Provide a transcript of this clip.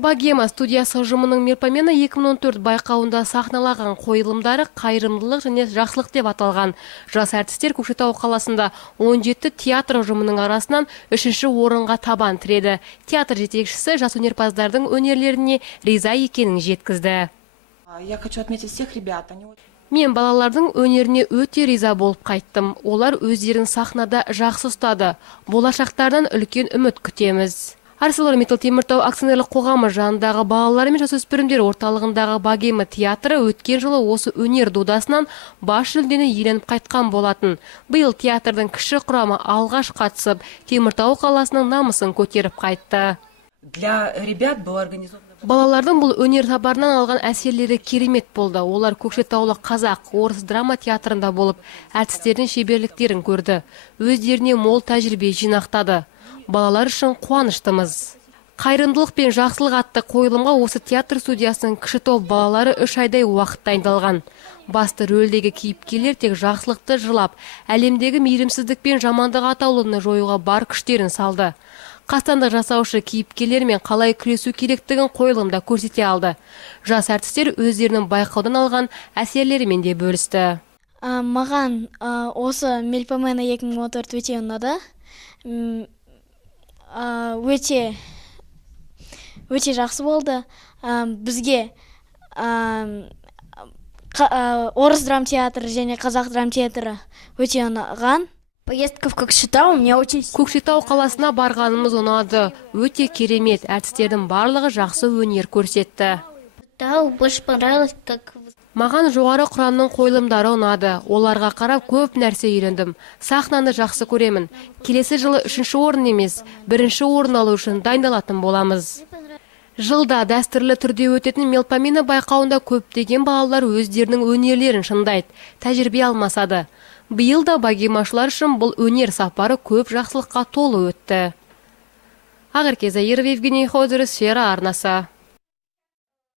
Богема студиясы ұжымының Мелпомена 2014 байқауында сахналаған қойылымдары қайырымдылық және жақсылық деп аталған. Жас әртістер Көкшетау қаласында 17 театр ұжымының арасынан 3-ші орынға табан тіреді. Театр жетекшісі жас өнерпаздардың өнерлеріне риза екенін жеткізді. Я хочу отметить всех ребят. Мен балалардың өнеріне өте риза болып қайттым. Олар өздерін сахнада жақсы ұстады. Болашақтардан үлкен үміт күтеміз. ArcelorMittal Теміртау акционерлік қоғамы жанындағы балалар мен жасөспірімдер орталығындағы Богема театры өткен жылы осы өнер додасынан бас жүлдені иеленіп қайтқан болатын. Биыл театрдың кіші құрамы алғаш қатысып, Теміртау қаласының намысын көтеріп қайтты. Для ребят был организован... Балалардың бұл өнер сапарынан алған әсерлері керемет болды. Олар Көкшетаулық қазақ, орыс драма театрында болып, әртістердің шеберліктерін көрді. Өздеріне мол тәжірибе жинақтады. Балалар үшін қуаныштымыз. Қайырымдылық пен жақсылық атты қойылымға осы театр студиясының кіші топ балалары 3 айдай уақыт дайындалған. Басты рөлдегі кейіпкерлер тек жақсылықты жылап, әлемдегі мейірімсіздік пен жамандық атаулыны жоюға бар күштерін салды. Қастандық жасаушы кейіпкерлер мен қалай күресу керектігін қойылымда көрсете алды. Жас әртістер өздерінің байқаудан алған әсерлерімен де бөлісті. Маған осы Мелпомена 2014 өте ұнады. Өте жақсы болды. Бізге орыс драма театры және қазақ драма театры өте ұнаған. Поездка в Көкшетау мне очень... Көкшетау қаласына барғанымыз ұнады. Өте керемет, әртістердің барлығы жақсы өнер көрсетті. Больше понравилось, как... Маған жоғары құрамның қойылымдары ұнады. Оларға қарап көп нәрсе үйрендім. Сахнаны жақсы көремін. Келесі жылы 3-ші орын емес, 1-ші орын алу үшін дайындалатын боламыз. Жылда дәстүрлі түрде өтетін Мелпомена байқауында көптеген балалар өздерінің өнерлерін шыңдайды, тәжірибе алмасады. Биыл да богемашылар үшін бұл өнер сапары көп жақсылыққа толы өтті. Ақерке Заирова, Евгений Ходыров, Сфера арнасы.